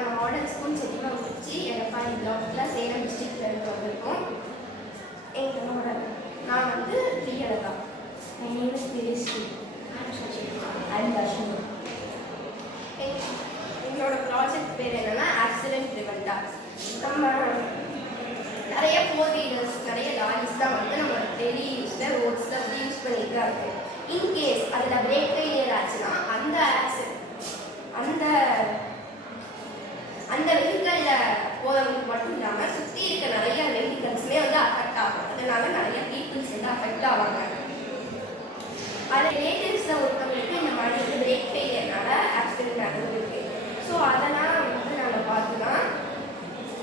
நாங்கள் model school செட்டிமா முடிச்சு எடப்பாடி பிளாக்ல சேலம் டிஸ்ட்ரிக்ட்ல இருந்து வந்திருக்கோம். எங்களோட நான் வந்து பிரியலதா. My name is Dirishri. I'm Dashmi. எங்களோட ப்ராஜெக்ட் பேர் என்னன்னா ஆக்சிடென்ட் ப்ரிவென்டர். நம்ம நிறைய ஃபோர் வீலர்ஸ் நிறைய லாரிஸ்லாம் வந்து நம்ம டெய்லி யூஸில் ரோட்ஸில் வந்து யூஸ் பண்ணிட்டு தான் இருக்கோம். இன்கேஸ் அதில் பிரேக் ஃபெயிலியர் ஆச்சுன்னா அந்த வெஹிக்கலில் போகிறவங்களுக்கு மட்டும் இல்லாமல் சுற்றி இருக்க நிறைய வெஹிக்கல்ஸுமே வந்து அஃபெக்ட் ஆகும். அதனால நிறைய பீப்புள்ஸ் வந்து அஃபெக்ட் ஆவாங்க. அதில் ரிலேட்டிவ்ஸில் ஒருத்தவங்களுக்கு இந்த மாதிரி வந்து பிரேக் ஃபெயிலியர்னால ஆக்சிடென்ட் நடந்துருக்கு. ஸோ அதெல்லாம் வந்து நாங்கள் பார்த்தோன்னா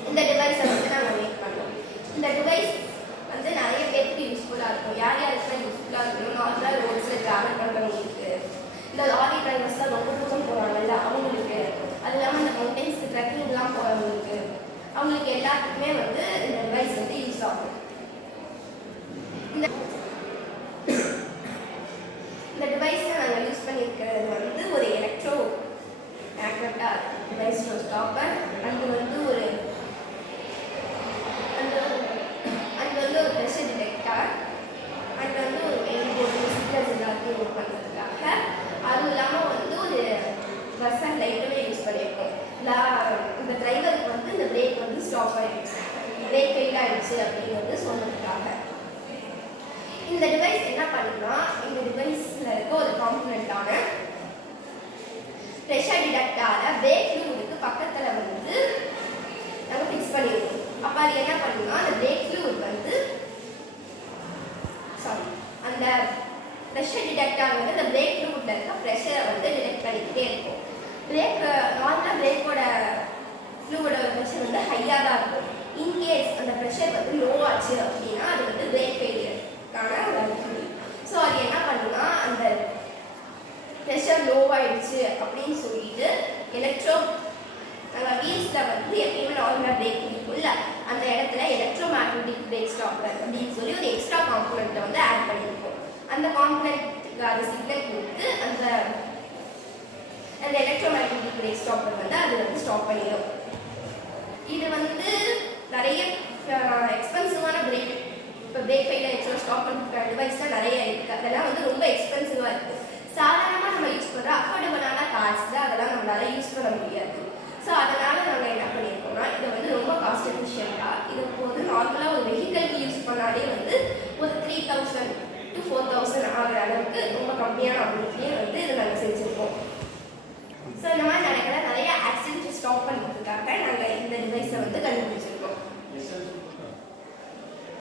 இந்த டிவைஸை வந்து நாங்கள் மேக் பண்ணோம். இந்த டிவைஸ் வந்து நிறைய பேருக்கு யூஸ்ஃபுல்லாக இருக்கும். யார் யாருக்குலாம் யூஸ்ஃபுல்லாக இருக்கணும், நார்மலாக ரோட்ஸில் ட்ராவல் பண்ணுறவங்களுக்கு, இந்த லாரி டிரைவர்ஸ்லாம் ரொம்ப தூரம் போகிறாங்கல்ல அவங்களுக்கு, அது இல்லாமல் இந்த மவுண்டன்ஸ்க்கு ட்ரெக்கிங்லாம் போகிறவங்களுக்கு, அவங்களுக்கு எல்லாத்துக்குமே வந்து இந்த டிவைஸ் வந்து யூஸ் ஆகும். இந்த டிவைஸில் நாங்கள் யூஸ் பண்ணியிருக்கிறது வந்து ஒரு எலக்ட்ரோ ஆக்டிவேட்டர் டிவைஸ் ஸ்டாப்பர், அது வந்து ஒரு ஒரு ப்ரெஷர் டிடெக்டர், அது வந்து ஒரு மெயின் போர்டு சிக்னல்ஸ் எல்லாத்தையும் யூஸ் பண்ணுறதுக்காக, அதுவும் இல்லாமல் வந்து ஒரு பஸ்ஸர் லைட்டுமே யூஸ் பண்ணியிருக்கோம். இந்த டிரைவருக்கு வந்து இந்த பிரேக் வந்து ஸ்டாப் ஆகிடுச்சு, பிரேக் ஃபெயில் ஆகிடுச்சு அப்படின்னு வந்து சொன்னதுக்காக. இந்த டிவைஸ் என்ன பண்ணுன்னா, இந்த டிவைஸில் இருக்க ஒரு காம்பனண்ட்டான ப்ரெஷர் டிடெக்டரை பிரேக் ஃப்ளூயிடுக்கு பக்கத்தில் வந்து நாங்கள் ஃபிக்ஸ் பண்ணிடுவோம். அப்போ அது என்ன பண்ணுன்னா, அந்த பிரேக் ஃப்ளூயிட் வந்து அந்த ப்ரெஷர் டிடெக்டர் வந்து அந்த பிரேக் ஃப்ளூயிட்ல இருக்க ப்ரெஷரை வந்து டிடெக்ட் பண்ணிக்கிட்டே இருக்கும். நார்மலாக பிரேக்கோட ஃப்ளூயிடோட ப்ரெஷர் வந்து ஹையாக தான் இருக்கும். இன்கேஸ் அந்த ப்ரெஷர் வந்து லோ ஆச்சு அப்படின்னா அது வந்து பிரேக் ஃபெயிலியருக்கான ஒரு அறிகுறி. ஸோ அது என்ன பண்ணுன்னா, அந்த ப்ரெஷர் லோவாகிடுச்சு அப்படின்னு சொல்லிட்டு நாங்கள் வீல்ஸில் வந்து எப்பயுமே நார்மலாக பிரேக் பிடிக்கும்ல, அந்த இடத்துல எலக்ட்ரோ மேக்னெட்டிக் பிரேக் ஸ்டாப்பர் அப்படின்னு சொல்லி ஒரு எக்ஸ்ட்ரா காம்பனண்ட்டை வந்து ஆட் பண்ணியிருக்கோம். அந்த காம்பனண்ட்டுக்கு அது சிக்னல் கொடுத்து அந்த எலக்ட்ரோ மேக்னெட்டிக் பிரேக் ஸ்டாப்பர் வந்து அது வந்து ஸ்டாப் பண்ணிடும். இது வந்து நிறைய எக்ஸ்பென்சிவான பிரேக் ஃபெயிலியர் ஸ்டாப் பண்ணுற டிவைஸ்லாம் நிறைய இருக்குது. அதெல்லாம் வந்து ரொம்ப எக்ஸ்பென்சிவாக இருக்குது. சாதாரணமாக நம்ம யூஸ் பண்ணுற அஃபோர்டபுளான கார்ஸில் அதெல்லாம் நம்மளால் யூஸ் பண்ண முடியாது. ஸோ அதனால் நாங்கள் என்ன பண்ணியிருக்கோம்னா, இதை வந்து ரொம்ப காஸ்ட் எஃபிஷியண்ட்டாக, இது போது நார்மலாக ஒரு வெஹிக்கலுக்கு யூஸ் பண்ணாலே வந்து ஒரு 3000 to 4000 ஆகிற அளவுக்கு ரொம்ப கம்மியான அமௌண்ட்லேயே வந்து இதை நாங்கள் செஞ்சுருக்கோம். ஸோ இந்த மாதிரி நடக்கிற நிறைய ஆக்சிடென்ட் ஸ்டாப் பண்ணுறதுக்காக நாங்கள் இந்த டிவைஸை வந்து